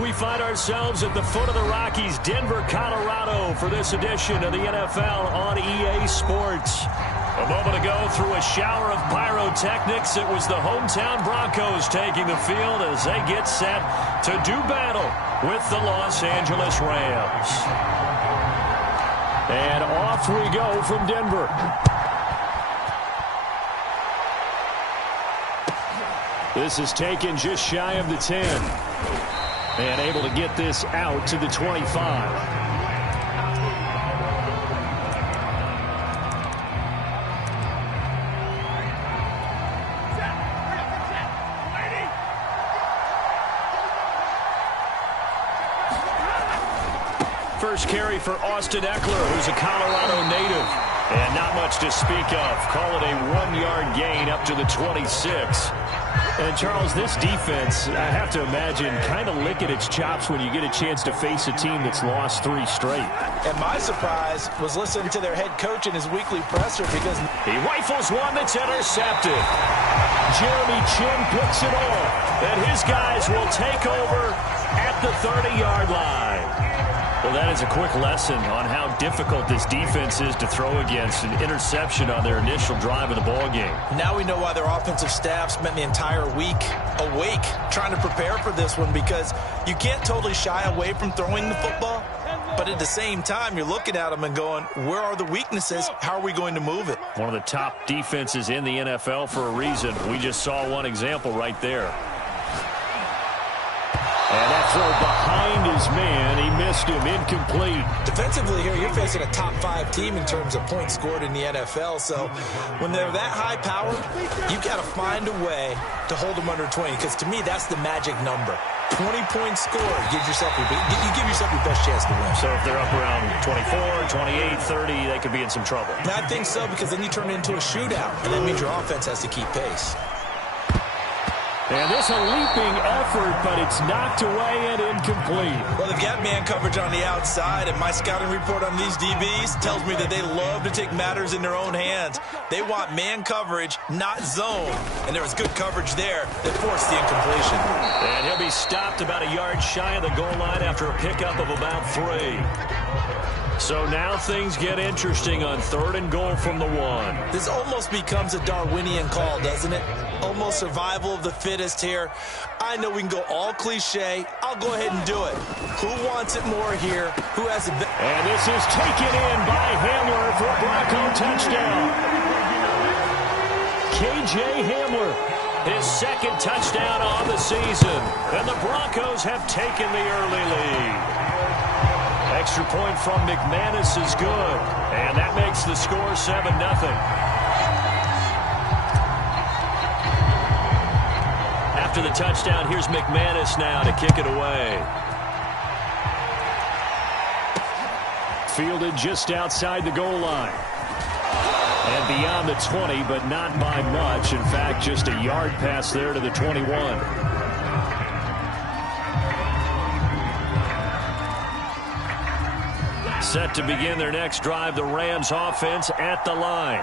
We find ourselves at the foot of the Rockies, Denver, Colorado, for this edition of the NFL on EA Sports. A moment ago, through a shower of pyrotechnics, it was the hometown Broncos taking the field as they get set to do battle with the Los Angeles Rams. And off we go from Denver. This is taken just shy of the 10. And able to get this out to the 25. First carry for Austin Eckler, who's a Colorado native. And not much to speak of. Call it a 1-yard gain up to the 26. And, Charles, this defense, I have to imagine, kind of licking its chops when you get a chance to face a team that's lost 3 straight. And my surprise was listening to their head coach in his weekly presser because he rifles one that's intercepted. Jeremy Chin picks it off. And his guys will take over at the 30-yard line. Well, that is a quick lesson on how difficult this defense is to throw against. An interception on their initial drive of the ballgame. Now we know why their offensive staff spent the entire week awake trying to prepare for this one, because you can't totally shy away from throwing the football, but at the same time, you're looking at them and going, where are the weaknesses? How are we going to move it? One of the top defenses in the NFL for a reason. We just saw one example right there. And that throw behind his man, he missed him, incomplete. Defensively here, you're facing a top 5 team in terms of points scored in the NFL. So when they're that high powered, you've got to find a way to hold them under 20. Because to me, that's the magic number. 20 points scored. You give yourself your best chance to win. So if they're up around 24, 28, 30, they could be in some trouble. I think so, because then you turn it into a shootout. And that means your offense has to keep pace. And this a leaping effort, but it's knocked away and incomplete. Well, they've got man coverage on the outside, and my scouting report on these DBs tells me that they love to take matters in their own hands. They want man coverage, not zone. And there was good coverage there that forced the incompletion. And he'll be stopped about a yard shy of the goal line after a pickup of about 3. So now things get interesting on 3rd and goal from the 1. This almost becomes a Darwinian call, doesn't it? Almost survival of the fittest here. I know we can go all cliche. I'll go ahead and do it. Who wants it more here? Who has it? And this is taken in by Hamler for a Bronco touchdown. KJ Hamler, his 2nd touchdown on the season. And the Broncos have taken the early lead. Extra point from McManus is good. And that makes the score 7-0. After the touchdown, here's McManus now to kick it away. Fielded just outside the goal line. And beyond the 20, but not by much. In fact, just a yard pass there to the 21. Set to begin their next drive, the Rams offense at the line.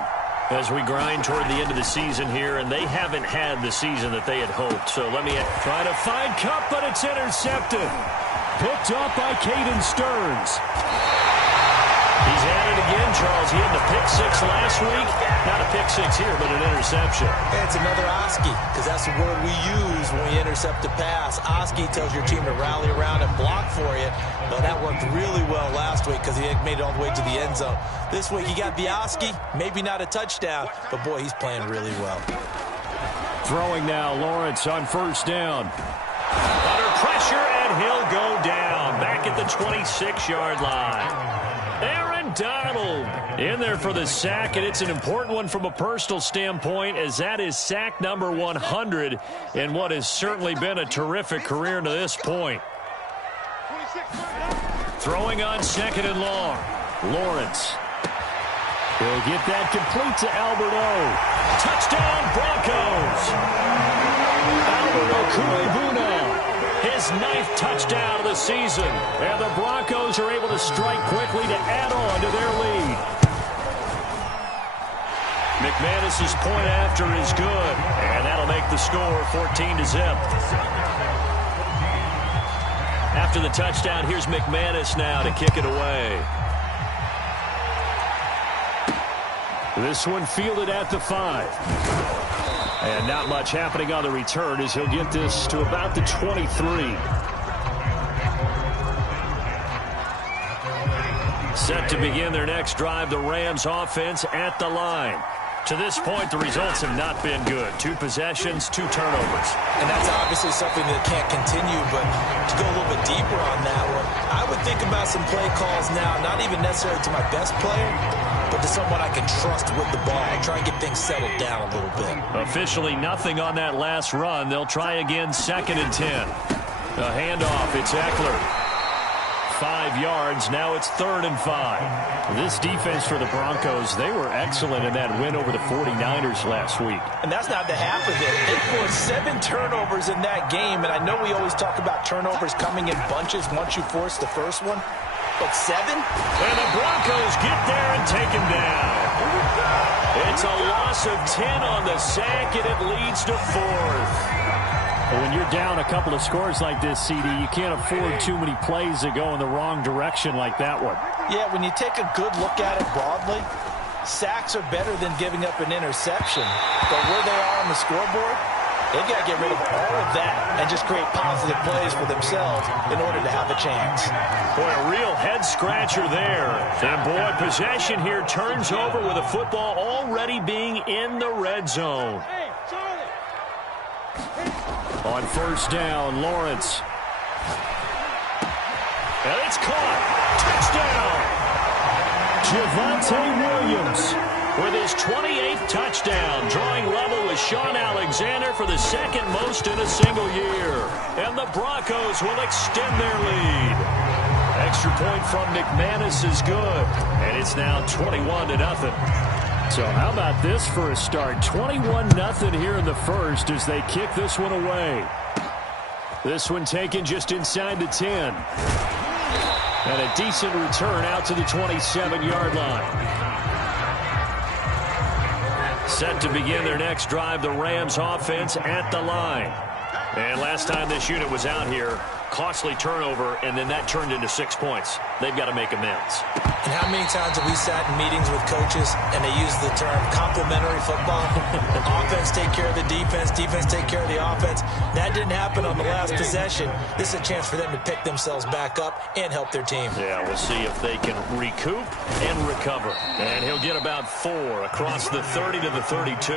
As we grind toward the end of the season here, and they haven't had the season that they had hoped. So let me try to find Kupp, but it's intercepted. Picked up by Caden Stearns. He's at it again, Charles. He had the pick 6 last week. Not a pick 6 here, but an interception. It's another Oski, because that's the word we use when we intercept a pass. Oski tells your team to rally around and block for you. But that worked really well last week because he made it all the way to the end zone. This week he got the Oski, maybe not a touchdown, but boy, he's playing really well. Throwing now, Lawrence on 1st down. Under pressure, and he'll go down. Back at the 26-yard line. Aaron Donald in there for the sack, and it's an important one from a personal standpoint, as that is sack number 100 in what has certainly been a terrific career to this point. Throwing on 2nd and long. Lawrence. He'll get that complete to Alberto. Touchdown, Broncos. Alberto Kuebuna. His 9th touchdown of the season. And the Broncos are able to strike quickly to add on to their lead. McManus's point after is good. And that'll make the score 14-0. After the touchdown, here's McManus now to kick it away. This one fielded at the 5. And not much happening on the return as he'll get this to about the 23. Set to begin their next drive, the Rams offense at the line. To this point, the results have not been good. 2 possessions, 2 turnovers. And that's obviously something that can't continue, but to go a little bit deeper on that one, I would think about some play calls now, not even necessarily to my best player, but to someone I can trust with the ball. Try and get things settled down a little bit. Officially nothing on that last run. They'll try again, 2nd and 10. A handoff, it's Eckler. 5 yards, now it's 3rd and 5. This defense for the Broncos, they were excellent in that win over the 49ers last week. And that's not the half of it. They forced 7 turnovers in that game, and I know we always talk about turnovers coming in bunches once you force the first one, but 7? And the Broncos get there and take him down. It's a loss of 10 on the sack, and it leads to 4th. When you're down a couple of scores like this, CD, you can't afford too many plays that go in the wrong direction like that one. Yeah, when you take a good look at it broadly, sacks are better than giving up an interception. But where they are on the scoreboard, they've got to get rid of all of that and just create positive plays for themselves in order to have a chance. Boy, a real head-scratcher there. And, boy, possession here turns over with a football already being in the red zone. On 1st down, Lawrence. And it's caught. Touchdown. Javonte Williams with his 28th touchdown, drawing level with Sean Alexander for the 2nd most in a single year. And the Broncos will extend their lead. Extra point from McManus is good. And it's now 21-0. So how about this for a start? 21-0 here in the first as they kick this one away. This one taken just inside the 10. And a decent return out to the 27-yard line. Set to begin their next drive, the Rams offense at the line. And last time this unit was out here, costly turnover, and then that turned into 6 points. They've got to make amends. And how many times have we sat in meetings with coaches and they use the term complementary football? Offense take care of the defense, defense take care of the offense. That didn't happen on the last possession. This is a chance for them to pick themselves back up and help their team. Yeah, we'll see if they can recoup and recover. And he'll get about 4 across the 30 to the 32.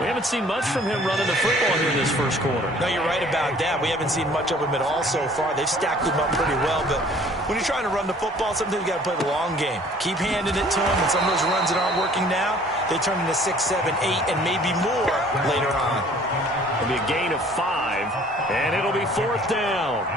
We haven't seen much from him running the football here in this first quarter. No, you're right about that. We haven't seen much of him at all so far. They've stacked him up pretty well, but when you're trying to run the football, sometimes you got to play the long game. Keep handing it to him, and some of those runs that aren't working now, they turn into 6, 7, 8, and maybe more later on. It'll be a gain of 5, and it'll be 4th down.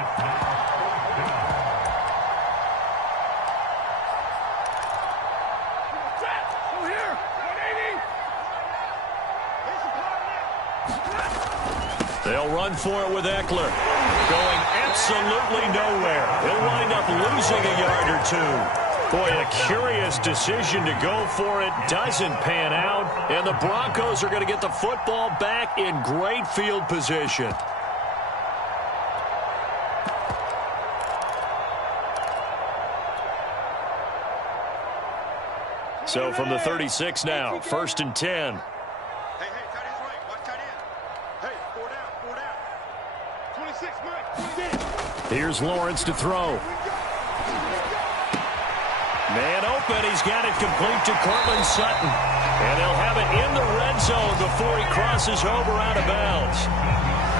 They'll run for it with Eckler. Going absolutely nowhere. He'll wind up losing a yard or 2. Boy, a curious decision to go for it. Doesn't pan out. And the Broncos are going to get the football back in great field position. So from the 36 now, 1st and 10. Here's Lawrence to throw. Man open. He's got it complete to Cortland Sutton. And they'll have it in the red zone before he crosses over out of bounds.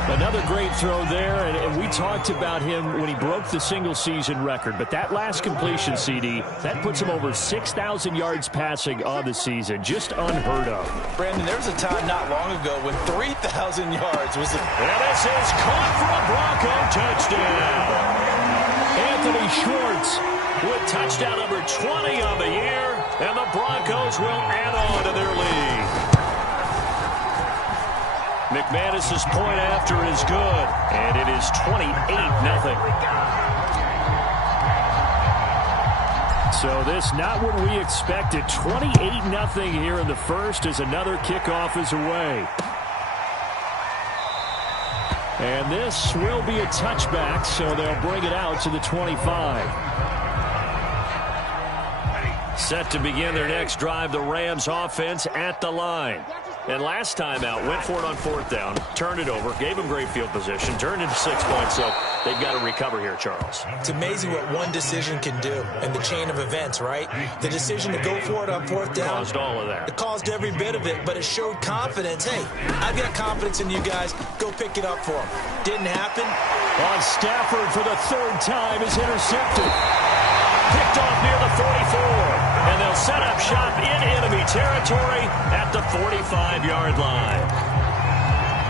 Another great throw there, and we talked about him when he broke the single-season record. But that last completion, CD, that puts him over 6,000 yards passing on the season. Just unheard of. Brandon, there was a time not long ago when 3,000 yards was... And this is caught for a Bronco touchdown. Anthony Schwartz with touchdown number 20 on the year, and the Broncos will add on to their lead. McManus's point after is good, and it is 28-0. So this not what we expected. 28-0 here in the first as another kickoff is away. And this will be a touchback, so they'll bring it out to the 25. Set to begin their next drive, the Rams offense at the line. And last time out, went for it on fourth down, turned it over, gave them great field position, turned into 6 points, so they've got to recover here, Charles. It's amazing what one decision can do in the chain of events, right? The decision to go for it on fourth down. Caused all of that. It caused every bit of it, but it showed confidence. Hey, I've got confidence in you guys. Go pick it up for them. Didn't happen. On Stafford for the third time is intercepted. Picked off near the 44. And they'll set up shop in enemy territory at the 45-yard line.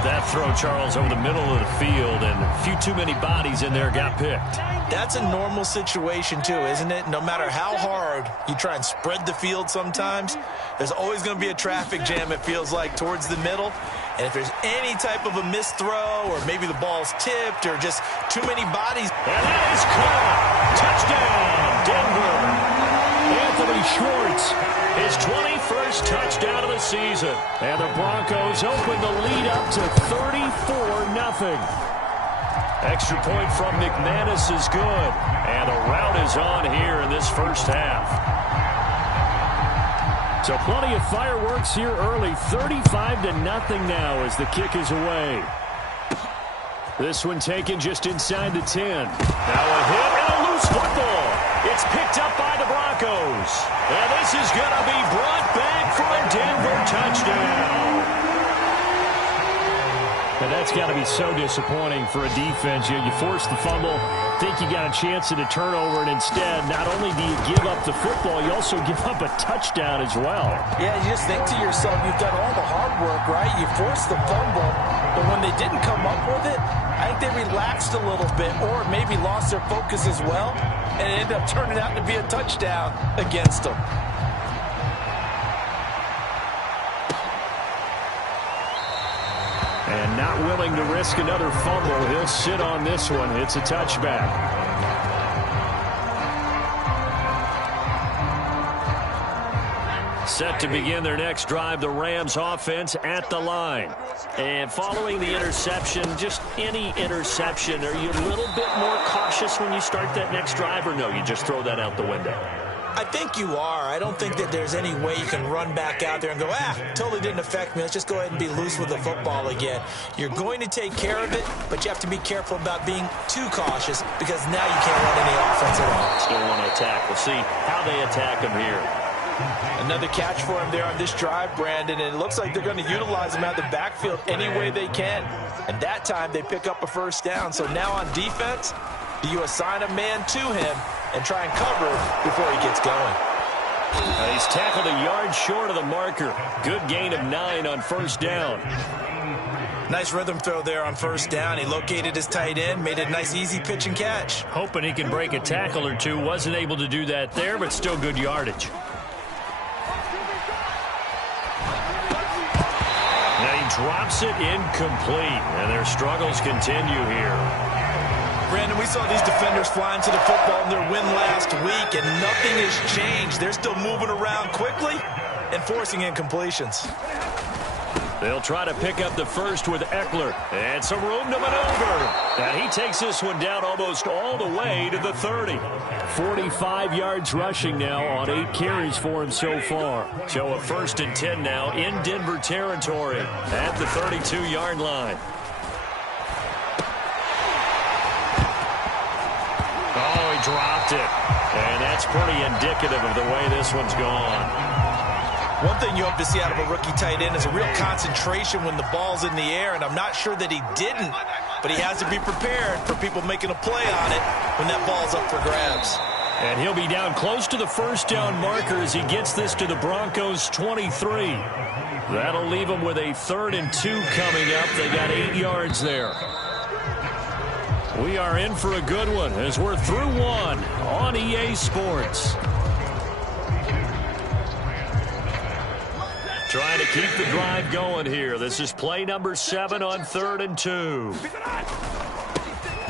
That throw, Charles, over the middle of the field, and a few too many bodies in there got picked. That's a normal situation, too, isn't it? No matter how hard you try and spread the field sometimes, there's always going to be a traffic jam, it feels like, towards the middle. And if there's any type of a missed throw, or maybe the ball's tipped, or just too many bodies. And that is caught. Touchdown, Denver. Anthony Schwartz, his 21st touchdown of the season. And the Broncos open the lead up to 34-0. Extra point from McManus is good. And the route is on here in this first half. So plenty of fireworks here early. 35-0 now as the kick is away. This one taken just inside the 10. Now a hit and a loose football. It's picked up by the Broncos. And this is going to be brought back for a Denver touchdown. And that's got to be so disappointing for a defense. You force the fumble, think you got a chance at a turnover, and instead, not only do you give up the football, you also give up a touchdown as well. Yeah, you just think to yourself, you've done all the hard work, right? You forced the fumble, but when they didn't come up with it, I think they relaxed a little bit or maybe lost their focus as well, and it ended up turning out to be a touchdown against them. And not willing to risk another fumble. He'll sit on this one. It's a touchback. Set to begin their next drive, the Rams offense at the line. And following the interception, just any interception, are you a little bit more cautious when you start that next drive, or no, you just throw that out the window? I think you are. I don't think that there's any way you can run back out there and go, totally didn't affect me. Let's just go ahead and be loose with the football again. You're going to take care of it, but you have to be careful about being too cautious because now you can't run any offense at all. Still want to attack. We'll see how they attack him here. Another catch for him there on this drive, Brandon, and it looks like they're going to utilize him out of the backfield any way they can. And that time they pick up a first down. So now on defense, do you assign a man to him and try and cover before he gets going? He's tackled a yard short of the marker. Good gain of 9 on first down. Nice rhythm throw there on first down. He located his tight end, made a nice easy pitch and catch. Hoping he can break a tackle or two. Wasn't able to do that there, but still good yardage. Now he drops it incomplete, and their struggles continue here. Brandon, we saw these defenders flying to the football in their win last week, and nothing has changed. They're still moving around quickly and forcing incompletions. They'll try to pick up the first with Eckler. And some room to maneuver. And he takes this one down almost all the way to the 30. 45 yards rushing now on 8 carries for him so far. So a 1st and 10 now in Denver territory at the 32-yard line. Oh, he dropped it. And that's pretty indicative of the way this one's gone. One thing you hope to see out of a rookie tight end is a real concentration when the ball's in the air, and I'm not sure that he didn't, but he has to be prepared for people making a play on it when that ball's up for grabs. And he'll be down close to the first down marker as he gets this to the Broncos 23. That'll leave him with a 3rd and 2 coming up. They got 8 yards there. We are in for a good one as we're through one on EA Sports. Trying to keep the drive going here. This is play number 7 on 3rd and 2.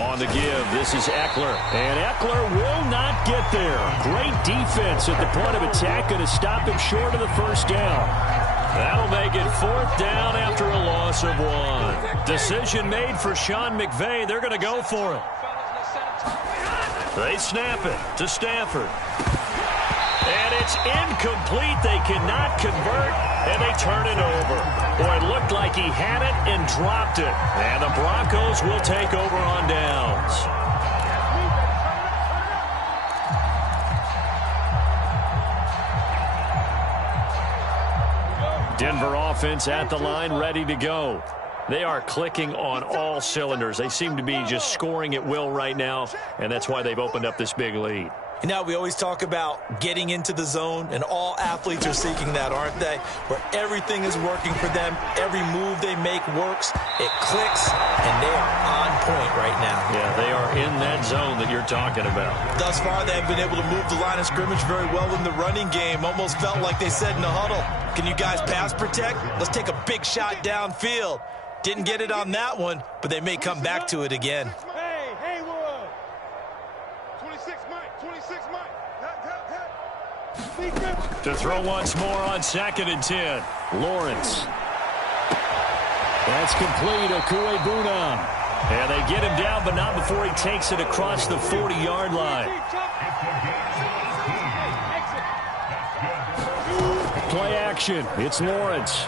On the give, this is Eckler. And Eckler will not get there. Great defense at the point of attack, going to stop him short of the first down. That'll make it 4th down after a loss of 1. Decision made for Sean McVay. They're going to go for it. They snap it to Stafford. And it's incomplete. They cannot convert, and they turn it over. Boy, it looked like he had it and dropped it. And the Broncos will take over on downs. Denver offense at the line, ready to go. They are clicking on all cylinders. They seem to be just scoring at will right now, and that's why they've opened up this big lead. You know, we always talk about getting into the zone, and all athletes are seeking that, aren't they? Where everything is working for them, every move they make works, it clicks, and they are on point right now. Yeah, they are in that zone that you're talking about. Thus far, they have been able to move the line of scrimmage very well in the running game. Almost felt like they said in the huddle, can you guys pass protect? Let's take a big shot downfield. Didn't get it on that one, but they may come back to it again. To throw once more on 2nd and 10. Lawrence. That's complete. Okuebuna. And they get him down, but not before he takes it across the 40-yard line. Play action. It's Lawrence.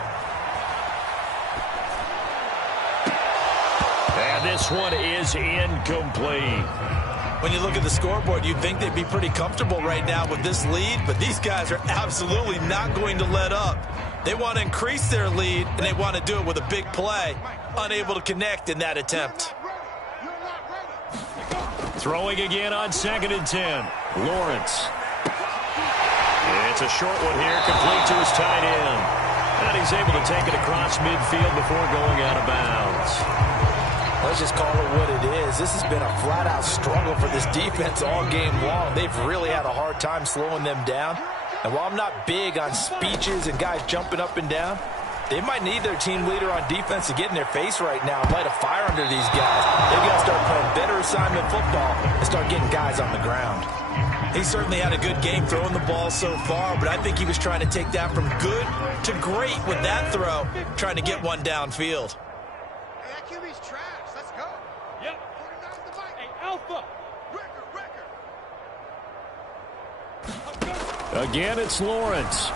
And this one is incomplete. When you look at the scoreboard, you'd think they'd be pretty comfortable right now with this lead, but these guys are absolutely not going to let up. They want to increase their lead, and they want to do it with a big play. Unable to connect in that attempt. Throwing again on 2nd and 10. Lawrence. It's a short one here, complete to his tight end. And he's able to take it across midfield before going out of bounds. Let's just call it what it is. This has been a flat-out struggle for this defense all game long. They've really had a hard time slowing them down. And while I'm not big on speeches and guys jumping up and down, they might need their team leader on defense to get in their face right now and light a fire under these guys. They've got to start playing better assignment football and start getting guys on the ground. He certainly had a good game throwing the ball so far, but I think he was trying to take that from good to great with that throw, trying to get one downfield. Hey, that QB's trash. Let's go. Yep. Hey, Alpha. Again, it's Lawrence.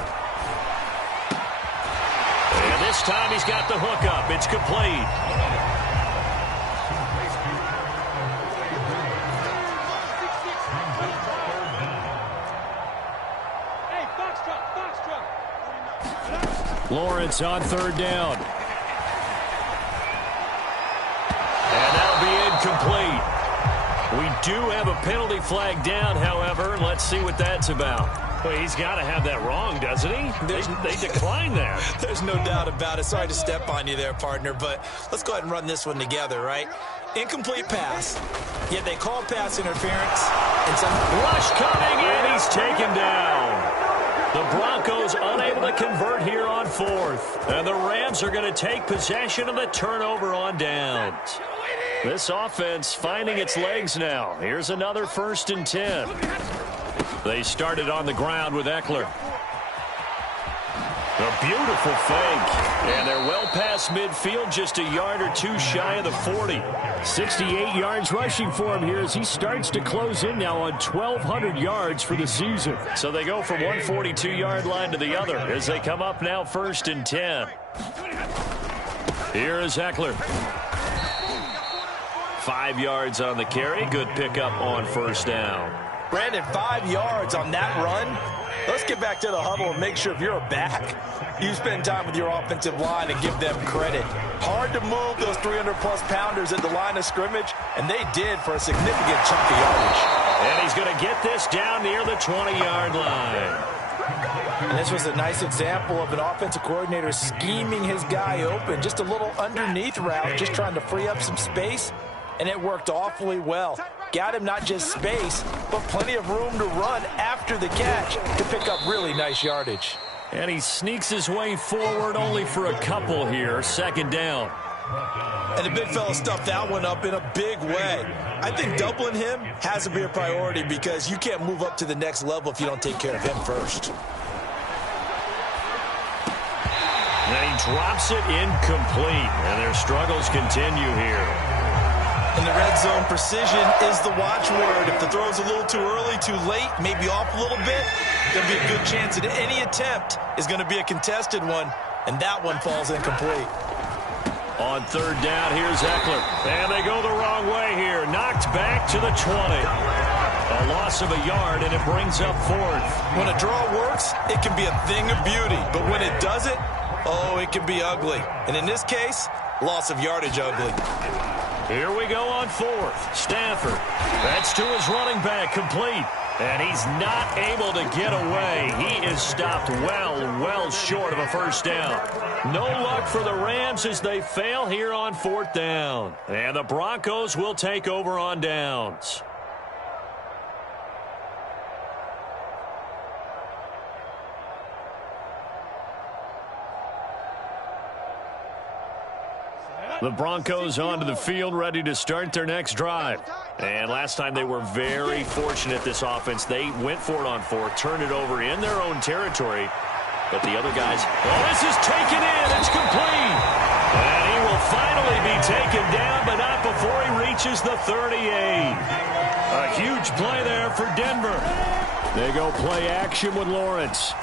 And this time he's got the hook up. It's complete. Hey, Foxtrot. Lawrence on 3rd down. And that'll be incomplete. We do have a penalty flag down, however. Let's see what that's about. Well, he's got to have that wrong, doesn't he? They declined that. There's no doubt about it. Sorry to step on you there, partner, but let's go ahead and run this one together, right? Incomplete pass, yet they call pass interference. And some rush coming in. He's taken down. The Broncos unable to convert here on 4th. And the Rams are going to take possession of the turnover on downs. This offense finding its legs now. Here's another 1st and 10. They started on the ground with Eckler. A beautiful fake. And they're well past midfield, just a yard or two shy of the 40. 68 yards rushing for him here as he starts to close in now on 1,200 yards for the season. So they go from one 42-yard line to the other as they come up now 1st and 10. Here is Eckler. 5 yards on the carry. Good pickup on 1st down. Brandon, 5 yards on that run. Let's get back to the huddle and make sure if you're a back, you spend time with your offensive line and give them credit. Hard to move those 300-plus pounders at the line of scrimmage, and they did for a significant chunk of yardage. And he's going to get this down near the 20-yard line. And this was a nice example of an offensive coordinator scheming his guy open. Just a little underneath route, just trying to free up some space, and it worked awfully well. Got him not just space, but plenty of room to run after the catch to pick up really nice yardage. And he sneaks his way forward only for a couple here. 2nd down. And the big fella stuffed that one up in a big way. I think doubling him has to be a priority because you can't move up to the next level if you don't take care of him first. And he drops it incomplete. And their struggles continue here. In the red zone, precision is the watchword. If the throw's a little too early, too late, maybe off a little bit, there'll be a good chance that any attempt is going to be a contested one, and that one falls incomplete. On third down, here's Eckler. And they go the wrong way here. Knocked back to the 20. A loss of a yard, and it brings up fourth. When a draw works, it can be a thing of beauty. But when it doesn't, oh, it can be ugly. And in this case, loss of yardage ugly. Here we go on fourth. Stafford. That's to his running back, complete. And he's not able to get away. He is stopped well short of a first down. No luck for the Rams as they fail here on fourth down. And the Broncos will take over on downs. The Broncos onto the field, ready to start their next drive. And last time they were very fortunate, this offense. They went for it on fourth, turned it over in their own territory. But the other guys, oh, this is taken in. It's complete. And he will finally be taken down, but not before he reaches the 38. A huge play there for Denver. They go play action with Lawrence.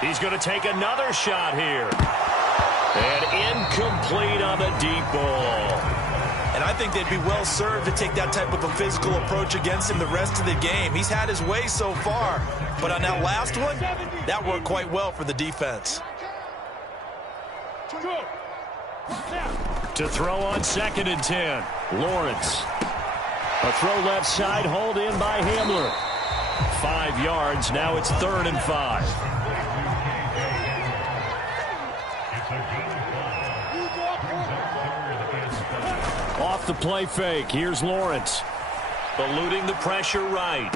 He's going to take another shot here. And incomplete on the deep ball. And I think they'd be well served to take that type of a physical approach against him the rest of the game. He's had his way so far. But on that last one, that worked quite well for the defense. To throw on 2nd and 10. Lawrence. A throw left side, hauled in by Hamler. 5 yards. Now it's 3rd and 5. Off the play fake. Here's Lawrence. Eluding the pressure right.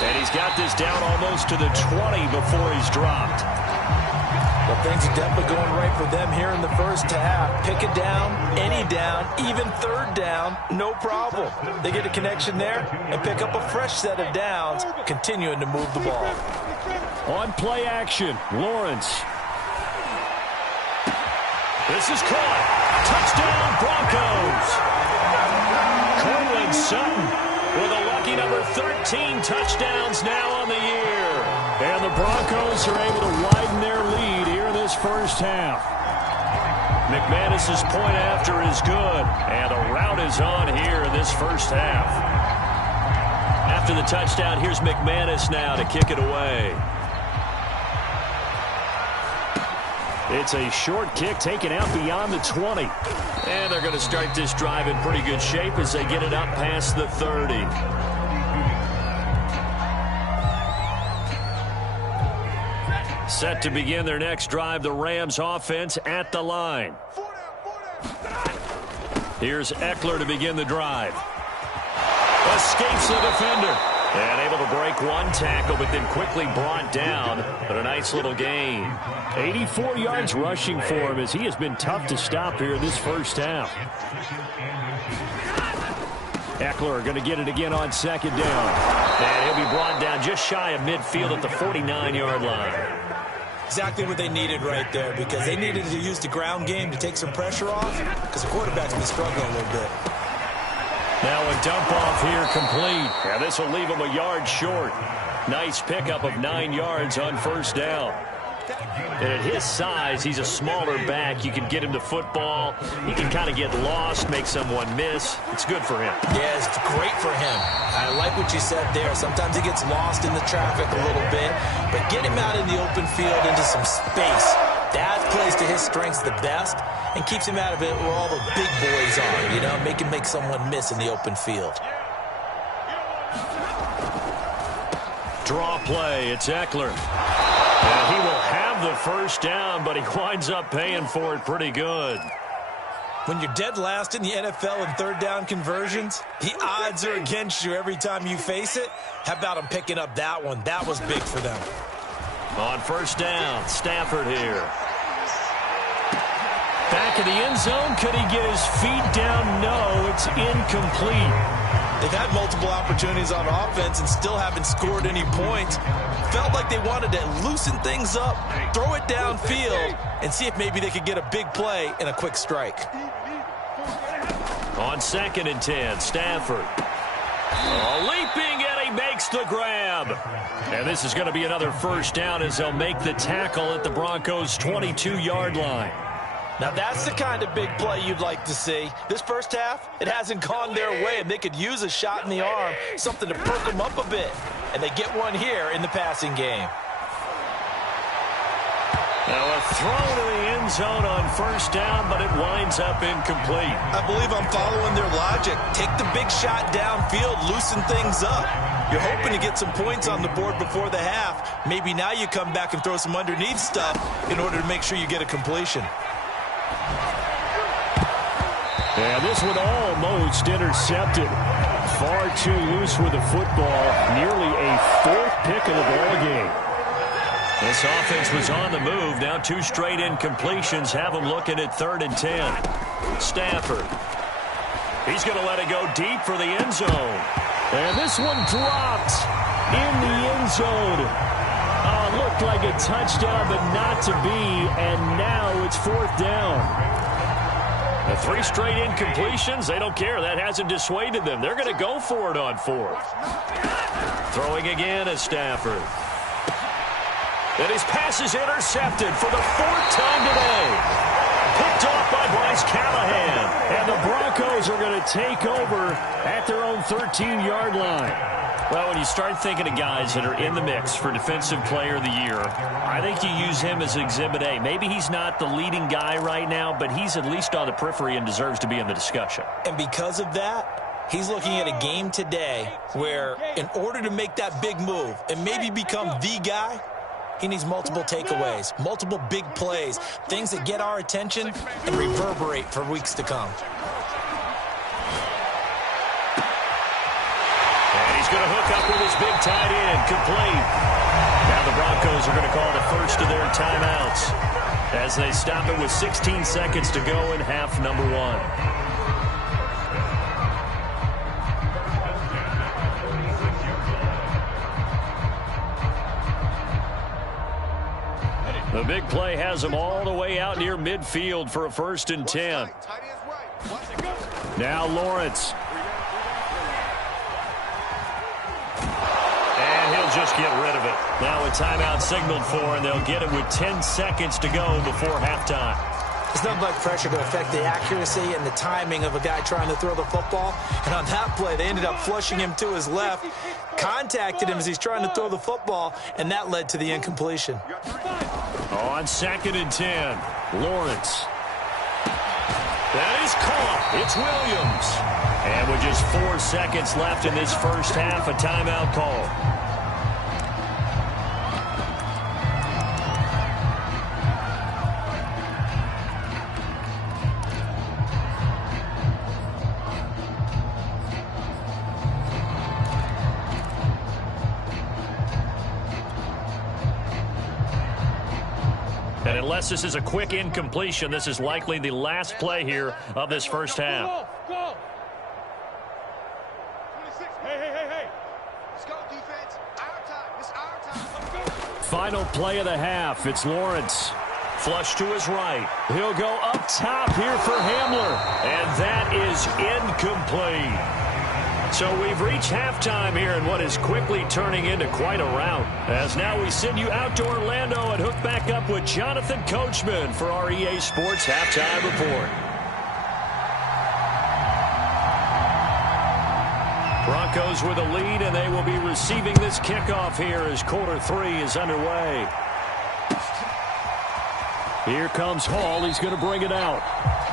And he's got this down almost to the 20 before he's dropped. Well, things are definitely going right for them here in the first half. Pick a down, any down, even third down, no problem. They get a connection there and pick up a fresh set of downs, continuing to move the ball. On play action, Lawrence. This is caught. Touchdown, Broncos. Cortland Sutton with a lucky number 13 touchdowns now on the year. And the Broncos are able to widen their lead here in this first half. McManus's point after is good. And the route is on here in this first half. After the touchdown, here's McManus now to kick it away. It's a short kick taken out beyond the 20. And they're going to start this drive in pretty good shape as they get it up past the 30. Set to begin their next drive, the Rams offense at the line. Here's Eckler to begin the drive. Escapes the defender. And able to break one tackle, but then quickly brought down. But a nice little gain. 84 yards rushing for him as he has been tough to stop here this first half. Eckler going to get it again on 2nd down. And he'll be brought down just shy of midfield at the 49-yard line. Exactly what they needed right there, because they needed to use the ground game to take some pressure off, because the quarterback's been struggling a little bit. Now a dump off here complete. And this will leave him a yard short. Nice pickup of 9 yards on first down. And at his size, he's a smaller back. You can get him to football. He can kind of get lost, make someone miss. It's good for him. Yeah, it's great for him. I like what you said there. Sometimes he gets lost in the traffic a little bit. But get him out in the open field into some space. That plays to his strengths the best and keeps him out of it where all the big boys are, you know, make him make someone miss in the open field. Draw play. It's Eckler. And he will have the first down, but he winds up paying for it pretty good. When you're dead last in the NFL in third down conversions, the odds are against you every time you face it. How about him picking up that one? That was big for them. On first down, Stafford here. Back in the end zone. Could he get his feet down? No, it's incomplete. They've had multiple opportunities on offense and still haven't scored any points. Felt like they wanted to loosen things up, throw it downfield, and see if maybe they could get a big play and a quick strike. On 2nd and 10, Stafford. Leaping, and he makes the grab. And this is going to be another first down as they'll make the tackle at the Broncos' 22-yard line. Now, that's the kind of big play you'd like to see. This first half, it hasn't gone their way, and they could use a shot in the arm, something to perk them up a bit. And they get one here in the passing game. Now a throw to the end zone on first down, but it winds up incomplete. I believe I'm following their logic. Take the big shot downfield, loosen things up. You're hoping to get some points on the board before the half. Maybe now you come back and throw some underneath stuff in order to make sure you get a completion. And this one almost intercepted. Far too loose with the football. Nearly a 4th pick of the ball game. This offense was on the move. Now 2 straight incompletions have them looking at 3rd and 10. Stafford. He's going to let it go deep for the end zone. And this one dropped in the end zone. Looked like a touchdown, but not to be. And now it's 4th down. The 3 straight incompletions, they don't care. That hasn't dissuaded them. They're going to go for it on 4th. Throwing again is Stafford. And his pass is intercepted for the 4th time today. Picked off by Bryce Callahan. And the Broncos are going to take over at their own 13-yard line. Well, when you start thinking of guys that are in the mix for Defensive Player of the Year, I think you use him as Exhibit A. Maybe he's not the leading guy right now, but he's at least on the periphery and deserves to be in the discussion. And because of that, he's looking at a game today where in order to make that big move and maybe become the guy, he needs multiple takeaways, multiple big plays, things that get our attention and reverberate for weeks to come. He's going to hook up with his big tight end, complete. Now the Broncos are going to call the first of their timeouts as they stop it with 16 seconds to go in half number 1. The big play has them all the way out near midfield for a 1st and 10. Now Lawrence. Just get rid of it. Now a timeout signaled for, and they'll get it with 10 seconds to go before halftime. It's not like pressure to affect the accuracy and the timing of a guy trying to throw the football. And on that play, they ended up flushing him to his left, contacted him as he's trying to throw the football, and that led to the incompletion. On 2nd and 10, Lawrence. That is caught. It's Williams. And with just 4 seconds left in this first half, a timeout call. And unless this is a quick incompletion, this is likely the last play here of this first half. Go. 26. Hey. Let's go, defense. Our time. It's our time. Final play of the half. It's Lawrence. Flush to his right. He'll go up top here for Hamler. And that is incomplete. So we've reached halftime here in what is quickly turning into quite a rout. As now we send you out to Orlando and hook back up with Jonathan Coachman for our EA Sports Halftime Report. Broncos with a lead, and they will be receiving this kickoff here as quarter 3 is underway. Here comes Hall. He's going to bring it out.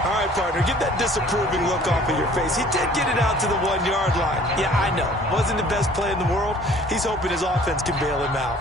All right, partner, get that disapproving look off of your face. He did get it out to the 1-yard line. Yeah, I know. Wasn't the best play in the world. He's hoping his offense can bail him out.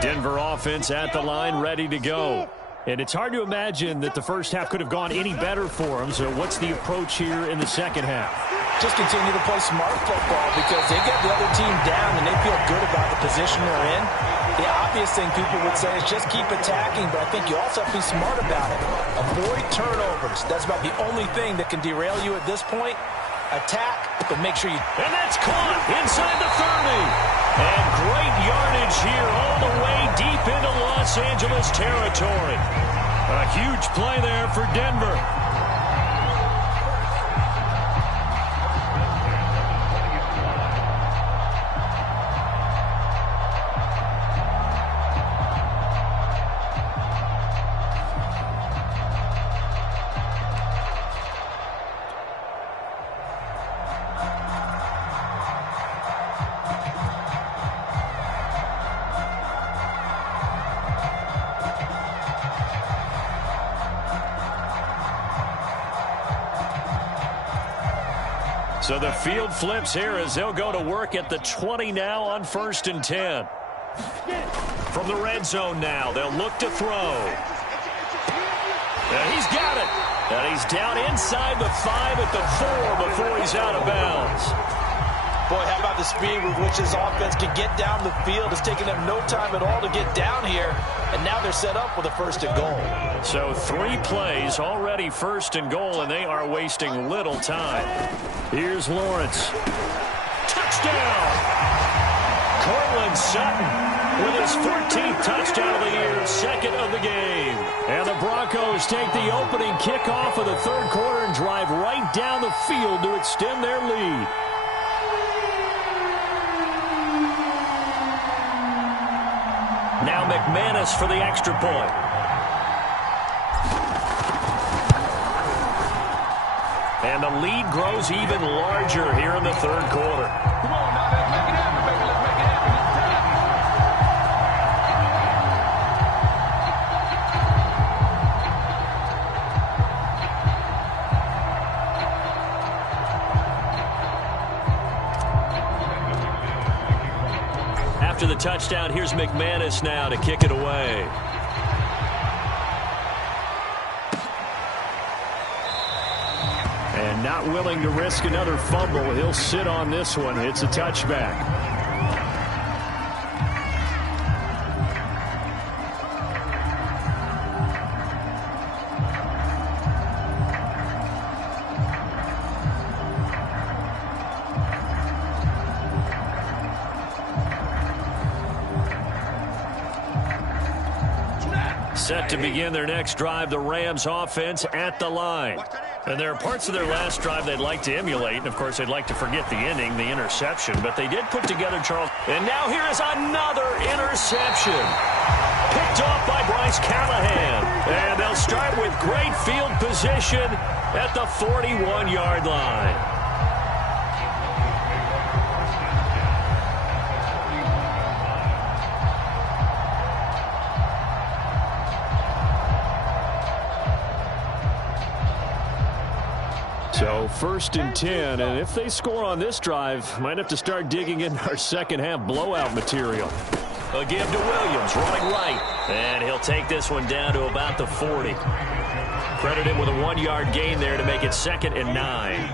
Denver offense at the line, ready to go. And it's hard to imagine that the first half could have gone any better for them. So what's the approach here in the second half? Just continue to play smart football because they get the other team down and they feel good about the position they're in. The obvious thing people would say is just keep attacking, but I think you also have to be smart about it. Avoid turnovers. That's about the only thing that can derail you at this point. Attack, but make sure you... And that's caught inside the 30. And great yardage here all the way deep into Los Angeles territory. A huge play there for Denver. So the field flips here as they'll go to work at the 20 now on 1st and 10. From the red zone now, they'll look to throw. And he's got it. And he's down inside the 5 at the 4 before he's out of bounds. Boy, how about the speed with which this offense can get down the field? It's taken them no time at all to get down here, and now they're set up with a 1st and goal. So 3 plays already 1st and goal, and they are wasting little time. Here's Lawrence. Touchdown! Cortland Sutton with his 14th touchdown of the year, 2nd of the game. And the Broncos take the opening kickoff of the 3rd quarter and drive right down the field to extend their lead. Now McManus for the extra point. And the lead grows even larger here in the 3rd quarter. Come on now, let's make it happen, baby. Let's make it happen. After the touchdown, here's McManus now to kick it away. And not willing to risk another fumble. He'll sit on this one. It's a touchback. Set to begin their next drive, the Rams offense at the line. And there are parts of their last drive they'd like to emulate. And, of course, they'd like to forget the ending, the interception. But they did put together, Charles. And now here is another interception. Picked off by Bryce Callahan. And they'll start with great field position at the 41-yard line. So 1st and 10, and if they score on this drive, might have to start digging in our second half blowout material. A give to Williams, running right. And he'll take this one down to about the 40. Credit him with a 1-yard gain there to make it 2nd and 9.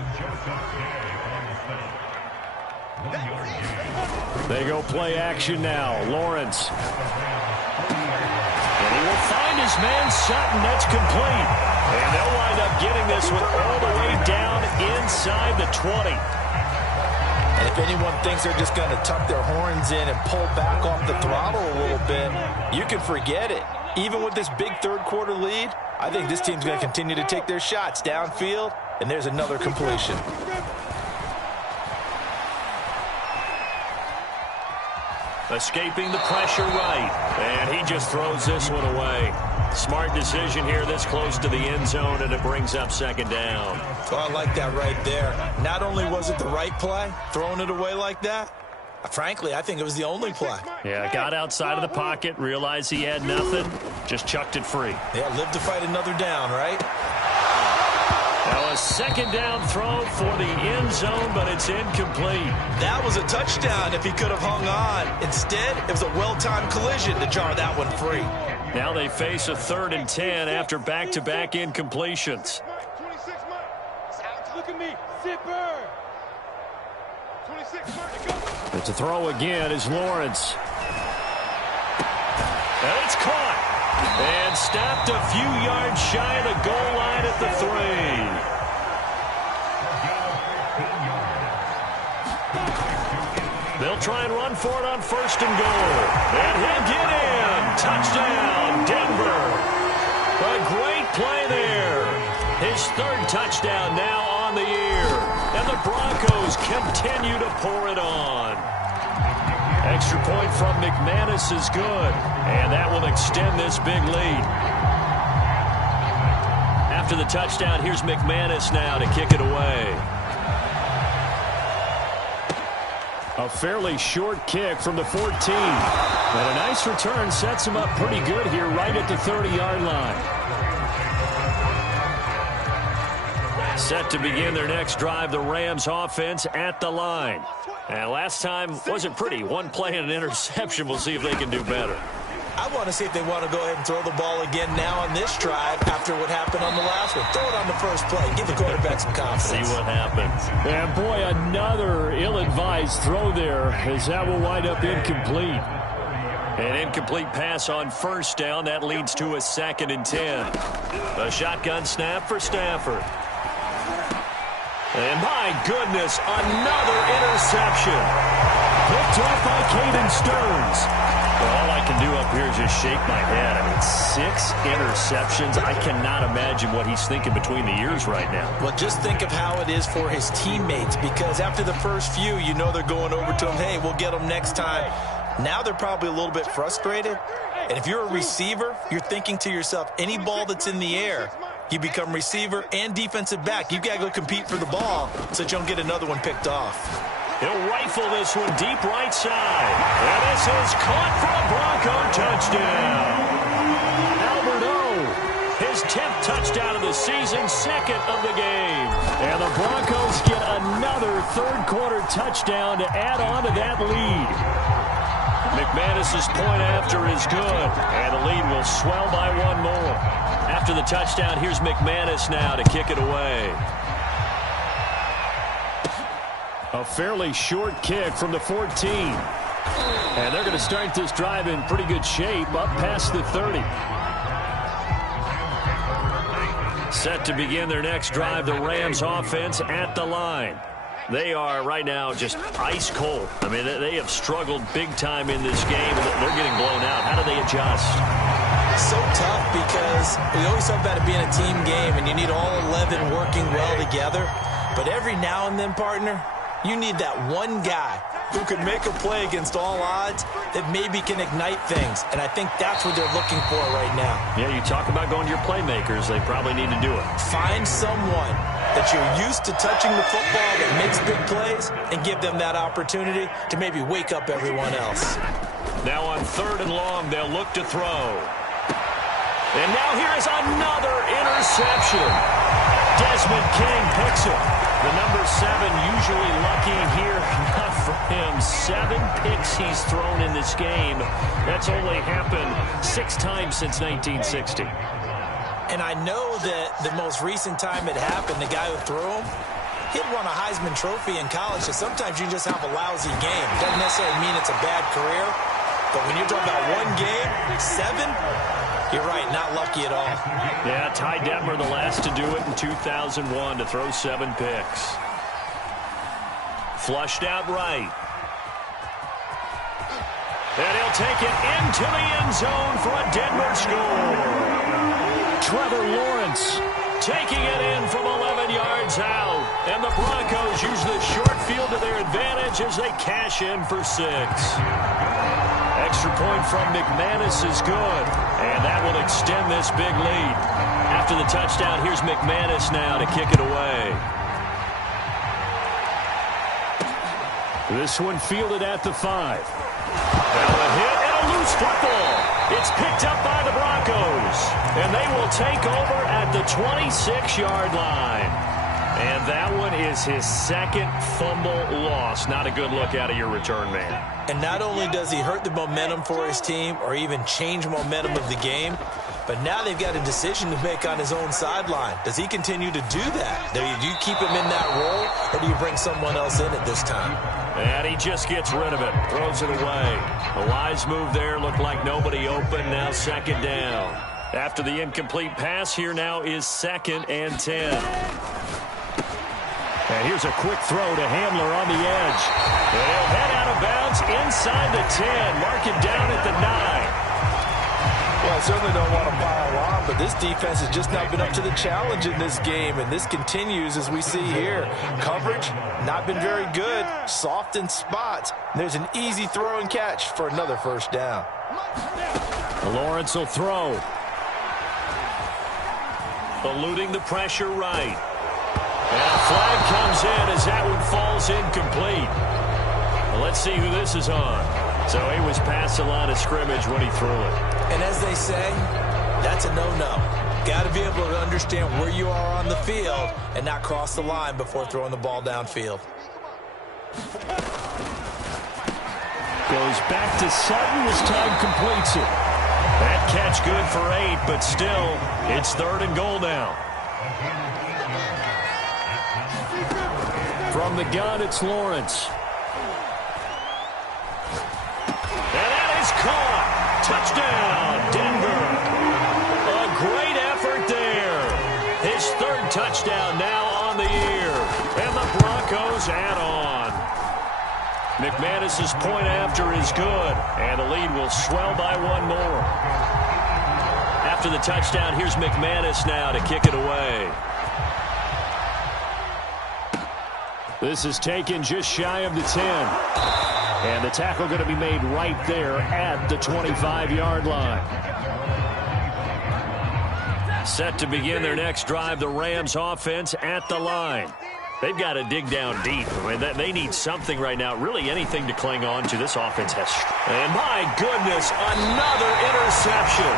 They go play action now. Lawrence. And he will find his man Sutton. That's complete. And they'll wind up getting this one all the way down inside the 20. And if anyone thinks they're just going to tuck their horns in and pull back off the throttle a little bit, you can forget it. Even with this big 3rd quarter lead, I think this team's going to continue to take their shots downfield, and there's another completion. Escaping the pressure right. And he just throws this one away. Smart decision here this close to the end zone, and it brings up 2nd down. Oh, I like that right there. Not only was it the right play, throwing it away like that, frankly, I think it was the only play. Yeah, got outside of the pocket, realized he had nothing, just chucked it free. Yeah, live to fight another down, right? Now a 2nd down throw for the end zone, but it's incomplete. That was a touchdown if he could have hung on. Instead, it was a well-timed collision to jar that one free. Now they face a 3rd and 10 after back-to-back incompletions. Look at me, zipper. 26, go. It's a throw again is Lawrence. And it's caught. And stopped a few yards shy of the goal line at the 3. They'll try and run for it on 1st and goal. And he'll get in. Touchdown, Denver. A great play there. His 3rd touchdown now on the year. And the Broncos continue to pour it on. Extra point from McManus is good. And that will extend this big lead. After the touchdown, here's McManus now to kick it away. A fairly short kick from the 14. And a nice return sets him up pretty good here right at the 30-yard line. Set to begin their next drive, the Rams offense at the line. And last time wasn't pretty. One play and an interception. We'll see if they can do better. I want to see if they want to go ahead and throw the ball again now on this drive after what happened on the last one. Throw it on the first play. Give the quarterback some confidence. See what happens. And boy, another ill-advised throw there as that will wind up incomplete. An incomplete pass on 1st down. That leads to a 2nd and 10. A shotgun snap for Stafford. And my goodness, another interception. Picked off by Caden Stearns. Well, all I can do up here is just shake my head. I mean, 6 interceptions. I cannot imagine what he's thinking between the ears right now. Well, just think of how it is for his teammates, because after the first few, you know they're going over to him, hey, we'll get them next time. Now they're probably a little bit frustrated. And if you're a receiver, you're thinking to yourself, any ball that's in the air, you become receiver and defensive back. You've got to go compete for the ball so that you don't get another one picked off. He'll rifle this one deep right side. And this is caught for a Bronco touchdown. Albert O, his 10th touchdown of the season, 2nd of the game. And the Broncos get another 3rd quarter touchdown to add on to that lead. McManus's point after is good. And the lead will swell by 1 more. After the touchdown, here's McManus now to kick it away. A fairly short kick from the 14. And they're going to start this drive in pretty good shape up past the 30. Set to begin their next drive, the Rams offense at the line. They are right now just ice cold. I mean, they have struggled big time in this game. They're getting blown out. How do they adjust? So tough because we always talk about it being a team game and you need all 11 working well together. But every now and then, partner, you need that one guy who can make a play against all odds that maybe can ignite things. And I think that's what they're looking for right now. Yeah, you talk about going to your playmakers. They probably need to do it. Find someone that you're used to touching the football that makes big plays and give them that opportunity to maybe wake up everyone else. Now on 3rd and long, they'll look to throw. And now here is another interception. Desmond King picks it. The number 7 usually lucky here. Not for him. 7 picks he's thrown in this game. That's only happened 6 times since 1960. And I know that the most recent time it happened, the guy who threw him, he'd won a Heisman Trophy in college. So sometimes you just have a lousy game. Doesn't necessarily mean it's a bad career. But when you're talking about one game, 7, you're right, not lucky at all. Yeah, Ty Detmer, the last to do it in 2001, to throw 7 picks. Flushed out right. And he'll take it into the end zone for a Denver score. Trevor Lawrence taking it in from 11 yards out. And the Broncos use the short field to their advantage as they cash in for 6. Extra point from McManus is good. And that will extend this big lead. After the touchdown, here's McManus now to kick it away. This one fielded at the 5. Now a hit and a loose football. It's picked up by the Broncos. And they will take over at the 26-yard line. And that one is his second fumble loss. Not a good look out of your return man. And not only does he hurt the momentum for his team or even change momentum of the game, but now they've got a decision to make on his own sideline. Does he continue to do that? Do you keep him in that role, or do you bring someone else in at this time? And he just gets rid of it, throws it away. A wise move there, looked like nobody open, now second down. After the incomplete pass, here now is 2nd and 10. And here's a quick throw to Hamler on the edge. And he'll head out of bounds inside the 10. Mark him down at the 9. Well, I certainly don't want to pile on, but this defense has just not been up to the challenge in this game, and this continues as we see here. Coverage, not been very good, soft in spots. There's an easy throw and catch for another first down. Lawrence will throw. Eluding the pressure right. And a flag comes in as that one falls incomplete. Well, let's see who this is on. So he was past the line of scrimmage when he threw it. And as they say, that's a no-no. Got to be able to understand where you are on the field and not cross the line before throwing the ball downfield. Goes back to Sutton. This time completes it. That catch good for 8, but still, it's 3rd and goal now. From the gun, it's Lawrence. And that is caught. Touchdown, Denver. A great effort there. His 3rd touchdown now on the year. And the Broncos add on. McManus's point after is good, and the lead will swell by 1 more. After the touchdown, here's McManus now to kick it away. This is taken just shy of the 10. And the tackle going to be made right there at the 25-yard line. Set to begin their next drive, the Rams offense at the line. They've got to dig down deep. I mean, they need something right now, really anything to cling on to. This offense has. And my goodness, another interception.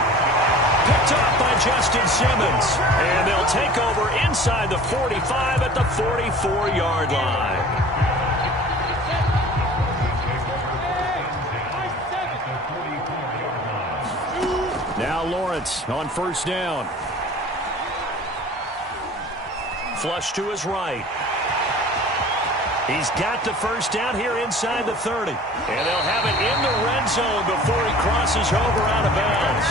Picked up by Justin Simmons. And they'll take over inside the 45 at the 44-yard line. Now Lawrence on first down. Flush to his right. He's got the first down here inside the 30. And they'll have it in the red zone before he crosses over out of bounds.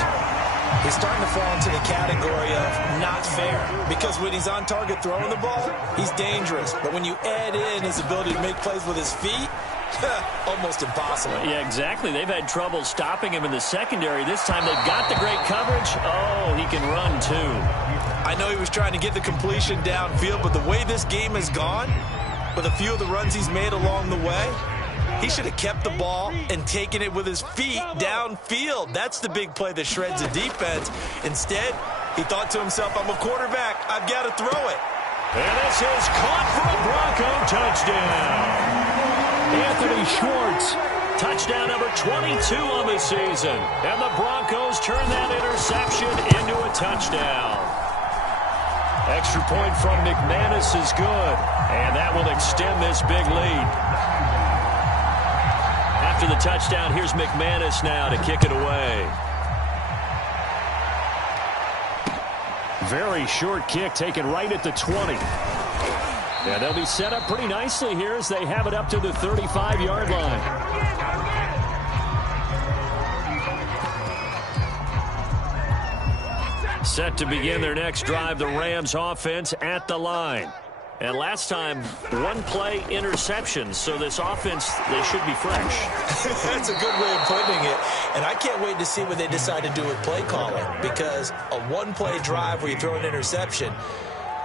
He's starting to fall into the category of not fair, because when he's on target throwing the ball, he's dangerous. But when you add in his ability to make plays with his feet, almost impossible. Yeah, exactly. They've had trouble stopping him in the secondary. This time they've got the great coverage. Oh, he can run too. I know he was trying to get the completion downfield, but the way this game has gone, with a few of the runs he's made along the way, he should have kept the ball and taken it with his feet downfield. That's the big play that shreds the defense. Instead, he thought to himself, I'm a quarterback. I've got to throw it. And this is caught for a Bronco touchdown. Anthony Schwartz. Touchdown number 22 on the season. And the Broncos turn that interception into a touchdown. Extra point from McManus is good. And that will extend this big lead. After the touchdown, here's McManus now to kick it away. Very short kick taken right at the 20. Yeah, they'll be set up pretty nicely here as they have it up to the 35-yard line. Set to begin their next drive, the Rams offense at the line. And last time, 1 play interception, so this offense, they should be fresh. That's a good way of putting it. And I can't wait to see what they decide to do with play calling, because a 1-play drive where you throw an interception,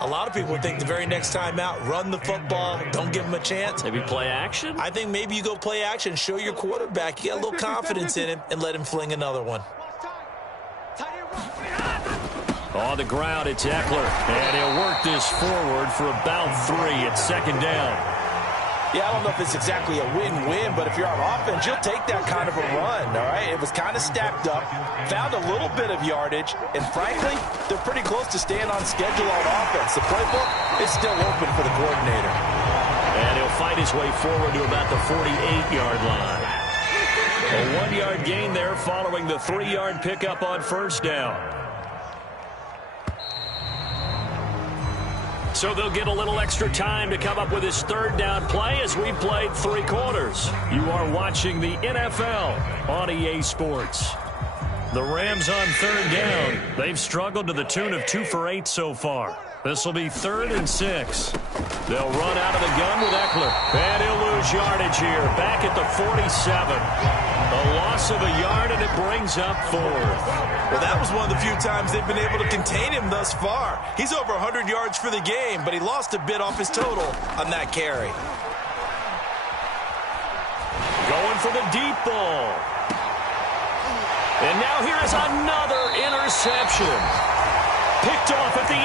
a lot of people think the very next time out, run the football, don't give them a chance. Maybe play action? I think maybe you go play action, show your quarterback, you got a little confidence in him, and let him fling another one. On the ground, it's Eckler. And he'll work this forward for about 3 at second down. Yeah, I don't know if it's exactly a win-win, but if you're on offense, you'll take that kind of a run, all right? It was kind of stacked up, found a little bit of yardage, and frankly, they're pretty close to staying on schedule on offense. The playbook is still open for the coordinator. And he'll fight his way forward to about the 48-yard line. A 1-yard gain there following the 3-yard pickup on first down. So they'll get a little extra time to come up with his third down play as we've played 3 quarters. You are watching the NFL on EA Sports. The Rams on third down. They've struggled to the tune of 2 for 8 so far. This will be 3rd and 6. They'll run out of the gun with Eckler. And he'll lose yardage here. Back at the 47. A loss of a yard, and it brings up 4th. Well, that was one of the few times they've been able to contain him thus far. He's over 100 yards for the game, but he lost a bit off his total on that carry. Going for the deep ball. And now here is another interception. Picked off at the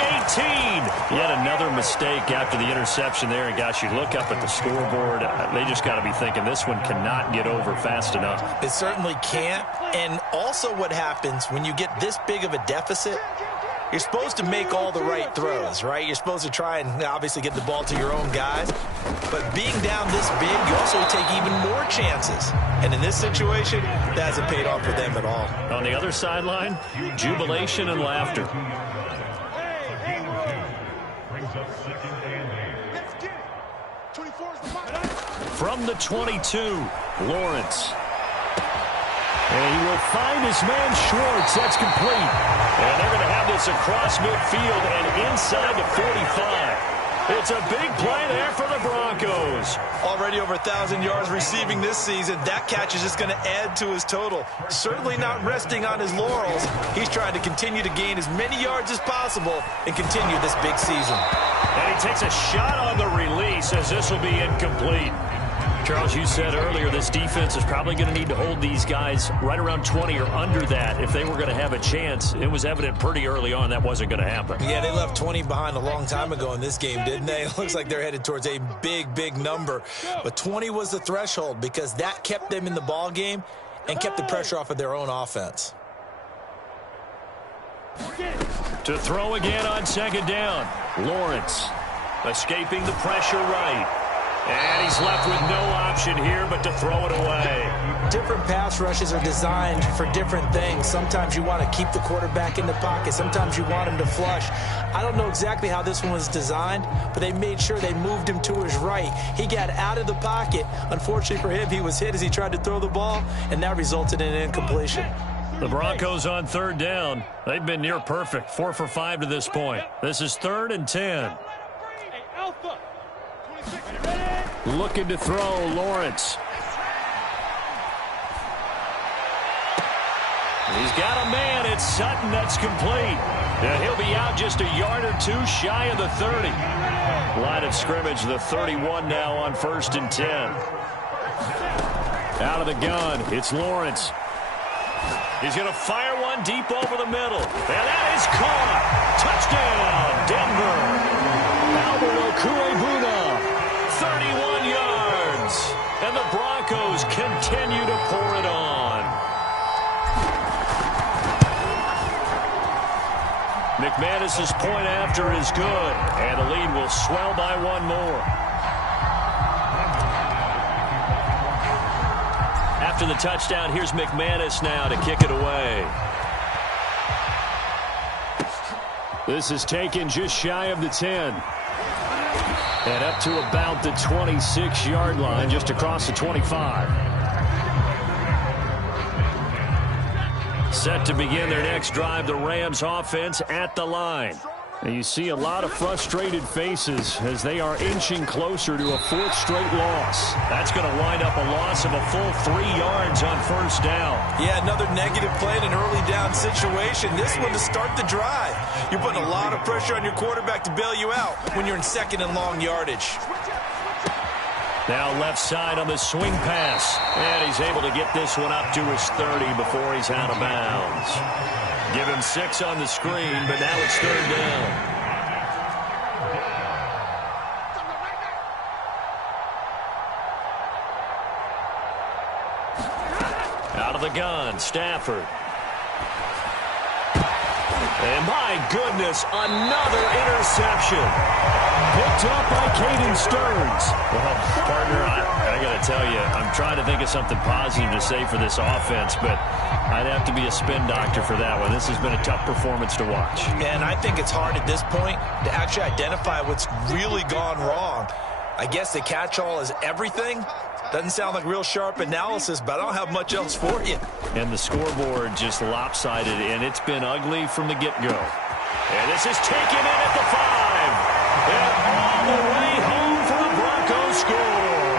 18. Yet another mistake after the interception there. And, gosh, you look up at the scoreboard. They just got to be thinking this one cannot get over fast enough. It certainly can't. And also what happens when you get this big of a deficit, you're supposed to make all the right throws, right? You're supposed to try and obviously get the ball to your own guys. But being down this big, you also take even more chances. And in this situation, that hasn't paid off for them at all. On the other sideline, jubilation and laughter. From the 22, Lawrence. And he will find his man Schwartz. That's complete. And they're going to have this across midfield and inside the 45. It's a big play there for the Broncos. Already over 1,000 yards receiving this season. That catch is just going to add to his total. Certainly not resting on his laurels. He's trying to continue to gain as many yards as possible and continue this big season. And he takes a shot on the release as this will be incomplete. Charles, you said earlier this defense is probably going to need to hold these guys right around 20 or under that if they were going to have a chance. It was evident pretty early on that wasn't going to happen. Yeah, they left 20 behind a long time ago in this game, didn't they? It looks like they're headed towards a big, big number. But 20 was the threshold because that kept them in the ball game and kept the pressure off of their own offense. To throw again on second down. Lawrence escaping the pressure right. And he's left with no option here but to throw it away. Different pass rushes are designed for different things. Sometimes you want to keep the quarterback in the pocket. Sometimes you want him to flush. I don't know exactly how this one was designed, but they made sure they moved him to his right. He got out of the pocket. Unfortunately for him, he was hit as he tried to throw the ball, and that resulted in an incompletion. The Broncos on third down. They've been near perfect. 4 for 5 to this point. This is 3rd and 10. Looking to throw, Lawrence. He's got a man. It's Sutton. That's complete. And he'll be out just a yard or 2 shy of the 30. Line of scrimmage, the 31 now on 1st and 10. Out of the gun, it's Lawrence. He's going to fire one deep over the middle. And that is caught. Touchdown, Denver. Albert Okwuegbuna, 31 yards. And the Broncos continue to pour it on. McManus's point after is good. And the lead will swell by 1 more. After the touchdown, here's McManus now to kick it away. This is taken just shy of the 10. And up to about the 26-yard line, just across the 25. Set to begin their next drive, the Rams offense at the line. And you see a lot of frustrated faces as they are inching closer to a 4th straight loss. That's going to wind up a loss of a full 3 yards on 1st down. Yeah, another negative play in an early down situation. This one to start the drive. You're putting a lot of pressure on your quarterback to bail you out when you're in 2nd and long yardage. Now left side on the swing pass. And he's able to get this one up to his 30 before he's out of bounds. Give him 6 on the screen, but now it's 3rd down. Out of the gun, Stafford. And my goodness, another interception. Picked up by Caden Stearns. Well, partner, I got to tell you, I'm trying to think of something positive to say for this offense, but I'd have to be a spin doctor for that one. This has been a tough performance to watch. And I think it's hard at this point to actually identify what's really gone wrong. I guess the catch-all is everything. Doesn't sound like real sharp analysis, but I don't have much else for you. And the scoreboard just lopsided, and it's been ugly from the get-go. And this is taken in at the 5. And all the way home for the Broncos score.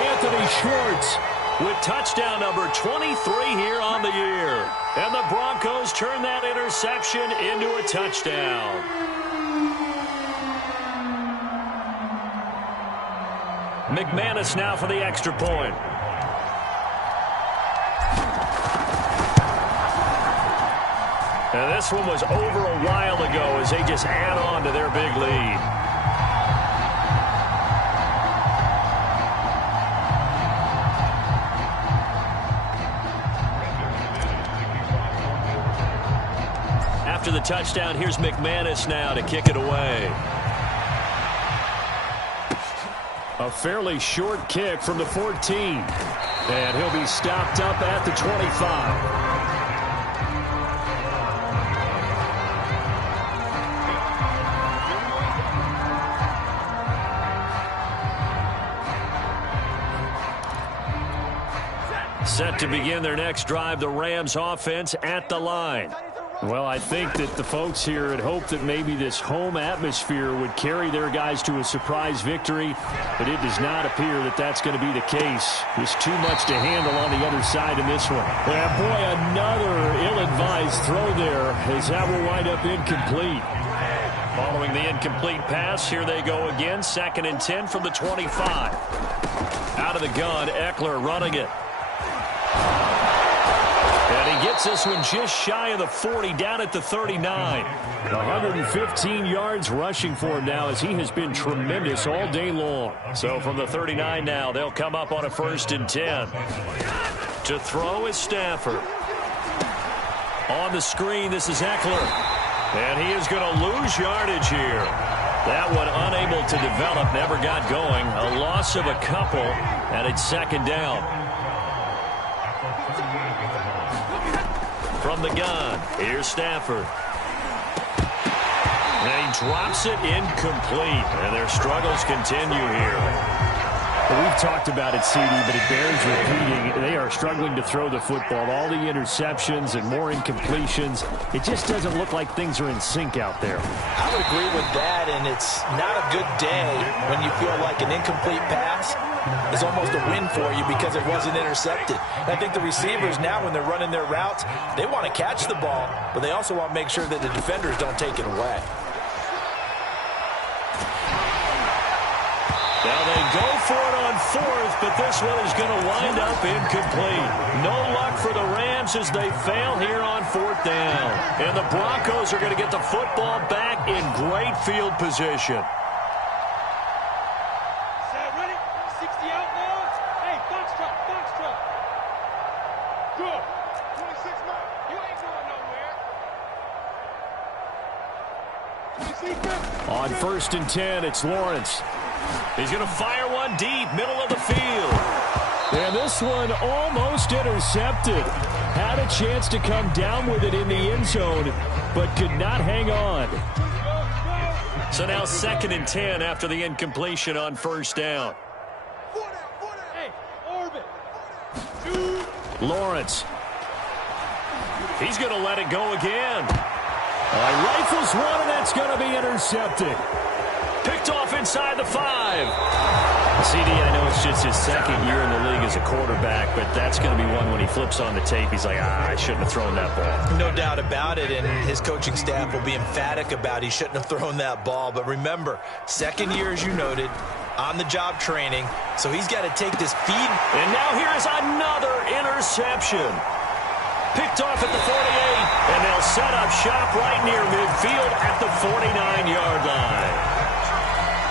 Anthony Schwartz with touchdown number 23 here on the year. And the Broncos turn that interception into a touchdown. McManus now for the extra point. And this one was over a while ago as they just add on to their big lead. After the touchdown, here's McManus now to kick it away. A fairly short kick from the 14. And he'll be stopped up at the 25. Set to begin their next drive, the Rams offense at the line. Well, I think that the folks here had hoped that maybe this home atmosphere would carry their guys to a surprise victory, but it does not appear that that's going to be the case. There's too much to handle on the other side in this one. And boy, another ill-advised throw there as that will wind up incomplete. Following the incomplete pass, here they go again. 2nd and 10 from the 25. Out of the gun, Eckler running it. And he gets this one just shy of the 40, down at the 39. 115 yards rushing for him now as he has been tremendous all day long. So from the 39 now, they'll come up on a 1st and 10. To throw is Stafford. On the screen, this is Eckler. And he is going to lose yardage here. That one unable to develop, never got going. A loss of a couple, and it's 2nd down. From the gun, here's Stafford. And he drops it incomplete, and their struggles continue here. Well, we've talked about it, CD, but it bears repeating. They are struggling to throw the football. All the interceptions and more incompletions. It just doesn't look like things are in sync out there. I would agree with that, and it's not a good day when you feel like an incomplete pass is almost a win for you because it wasn't intercepted. And I think the receivers now, when they're running their routes, they want to catch the ball, but they also want to make sure that the defenders don't take it away. Now they go for it on 4th, but this one is going to wind up incomplete. No luck for the Rams as they fail here on 4th down. And the Broncos are going to get the football back in great field position. Set, ready? 60 out now. Hey, box truck. Good. 26 miles. You ain't going nowhere. 26 On 1st and 10, it's Lawrence. He's going to fire one deep, middle of the field. And this one almost intercepted. Had a chance to come down with it in the end zone, but could not hang on. So now 2nd and 10 after the incompletion on 1st down. Hey, orbit. Lawrence. He's going to let it go again. Rifles one, and that's going to be intercepted. Picked off inside the 5. CD, I know it's just his 2nd year in the league as a quarterback, but that's going to be one when he flips on the tape. He's like, I shouldn't have thrown that ball. No doubt about it, and his coaching staff will be emphatic about he shouldn't have thrown that ball. But remember, 2nd year, as you noted, on-the-job training, so he's got to take this feed. And now here is another interception. Picked off at the 48, and they'll set up shop right near midfield at the 49-yard line.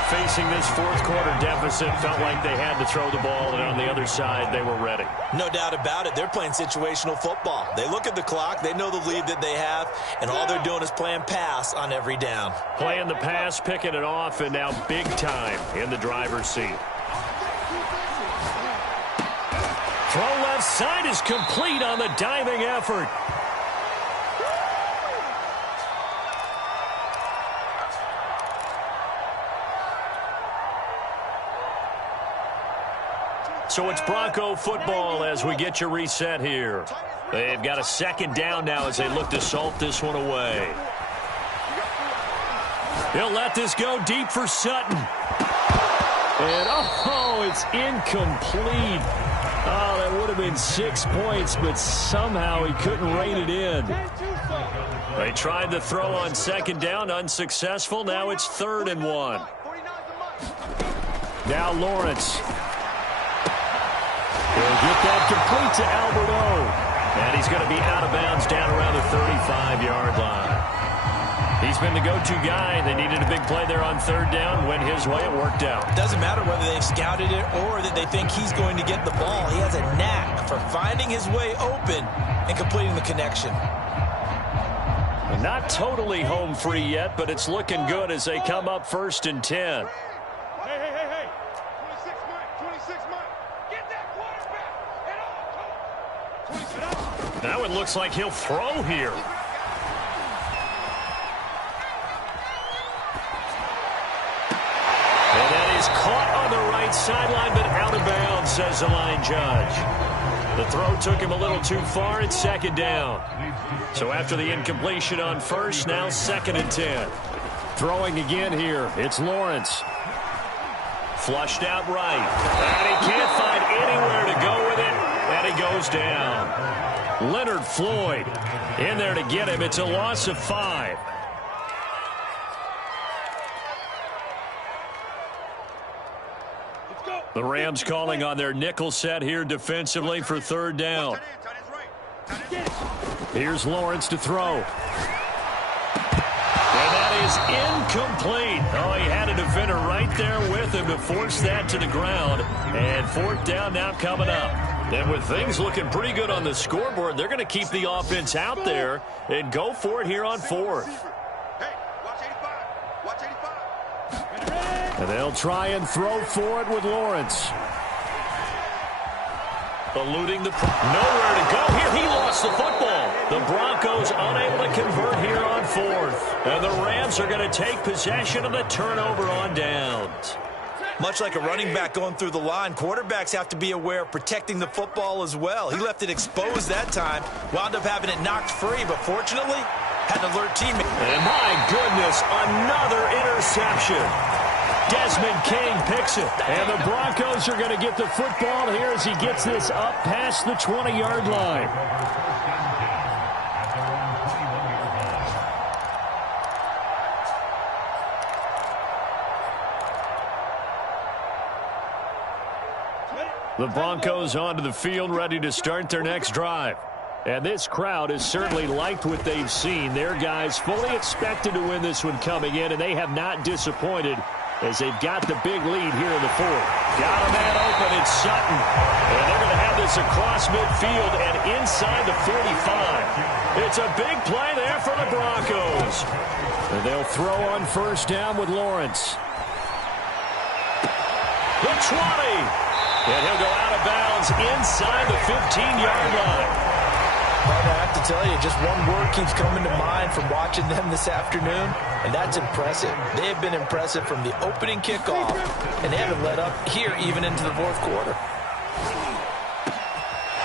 facing this fourth quarter deficit, felt like they had to throw the ball, and on the other side, they were ready. No doubt about it. They're playing situational football. They look at the clock, they know the lead that they have, and all they're doing is playing pass on every down. Playing the pass, picking it off, and now big time in the driver's seat. Throw left side is complete on the diving effort. So it's Bronco football as we get you reset here. They've got a second down now as they look to salt this one away. He'll let this go deep for Sutton. And, oh, it's incomplete. Oh, that would have been 6 points, but somehow he couldn't rein it in. They tried to throw on second down, unsuccessful. Now it's 3rd and 1. Now Lawrence. He'll get that complete to Alberto. And he's going to be out of bounds down around the 35-yard line. He's been the go-to guy. They needed a big play there on 3rd down. Went his way. It worked out. It doesn't matter whether they've scouted it or that they think he's going to get the ball. He has a knack for finding his way open and completing the connection. Not totally home free yet, but it's looking good as they come up 1st and 10. Hey. 26 Mike. Get that quarterback. And all. Now it looks like he'll throw here. And that is caught on the right sideline, but out of bounds, says the line judge. The throw took him a little too far. It's 2nd down. So after the incompletion on 1st, now 2nd and 10. Throwing again here. It's Lawrence. Flushed out right. And he can't find anywhere to go with it. And he goes down. Leonard Floyd in there to get him. It's a loss of 5. The Rams calling on their nickel set here defensively for 3rd down. Here's Lawrence to throw. And that is incomplete. Oh, he had a defender right there with him to force that to the ground. And 4th down now coming up. And with things looking pretty good on the scoreboard, they're going to keep the offense out there and go for it here on 4th. And they'll try and throw for it with Lawrence. Eluding the... Nowhere to go here. He lost the football. The Broncos unable to convert here on 4th. And the Rams are going to take possession of the turnover on downs. Much like a running back going through the line, quarterbacks have to be aware of protecting the football as well. He left it exposed that time, wound up having it knocked free, but fortunately, had an alert teammate. And my goodness, another interception. Desmond King picks it. And the Broncos are going to get the football here as he gets this up past the 20-yard line. The Broncos onto the field, ready to start their next drive. And this crowd has certainly liked what they've seen. Their guys fully expected to win this one coming in, and they have not disappointed as they've got the big lead here in the 4th. Got a man open, it's Sutton. And they're going to have this across midfield and inside the 45. It's a big play there for the Broncos. And they'll throw on 1st down with Lawrence. The 20. And he'll go out of bounds inside the 15-yard line. But I have to tell you, just one word keeps coming to mind from watching them this afternoon, and that's impressive. They have been impressive from the opening kickoff, and they haven't let up here even into the 4th quarter.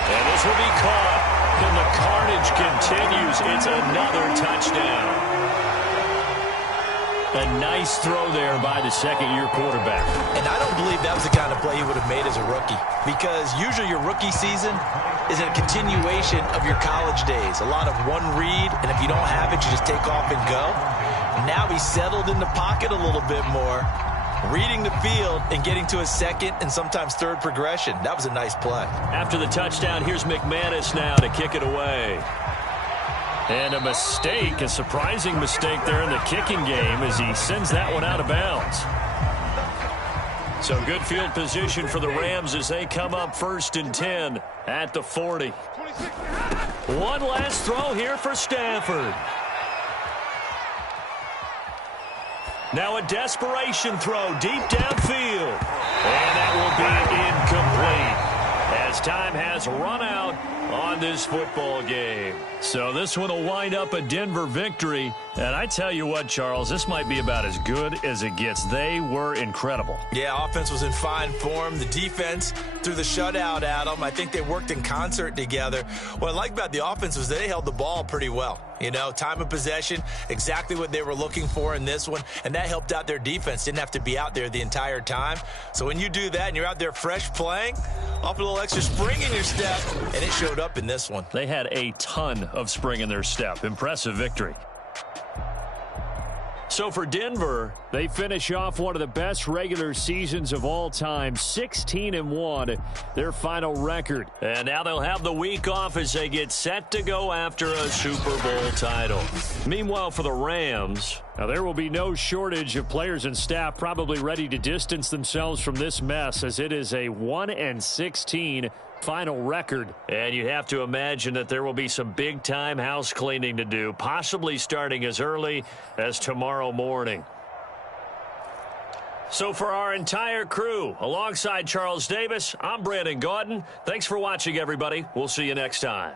And this will be caught, and the carnage continues. It's another touchdown. A nice throw there by the 2nd-year quarterback. And I don't believe that was the kind of play he would have made as a rookie, because usually your rookie season is a continuation of your college days. A lot of one read, and if you don't have it, you just take off and go. Now he's settled in the pocket a little bit more, reading the field and getting to a 2nd and sometimes 3rd progression. That was a nice play. After the touchdown, here's McManus now to kick it away. And a mistake, a surprising mistake there in the kicking game as he sends that one out of bounds. So good field position for the Rams as they come up 1st and 10 at the 40. One last throw here for Stafford. Now a desperation throw deep downfield. And that will be incomplete as time has run out on this football game. So this one will wind up a Denver victory. And I tell you what, Charles, this might be about as good as it gets. They were incredible. Yeah, offense was in fine form. The defense threw the shutout at them. I think they worked in concert together. What I like about the offense was they held the ball pretty well. You know, time of possession, exactly what they were looking for in this one, and that helped out their defense. Didn't have to be out there the entire time. So when you do that and you're out there fresh playing, off a little extra spring in your step, and it showed up in this one. They had a ton of spring in their step. Impressive victory. So for Denver, they finish off one of the best regular seasons of all time, 16-1, their final record. And now they'll have the week off as they get set to go after a Super Bowl title. Meanwhile, for the Rams, now there will be no shortage of players and staff probably ready to distance themselves from this mess, as it is a 1-16 final record. And you have to imagine that there will be some big-time house cleaning to do, possibly starting as early as tomorrow morning. So for our entire crew, alongside Charles Davis, I'm Brandon Gaudin. Thanks for watching, everybody. We'll see you next time.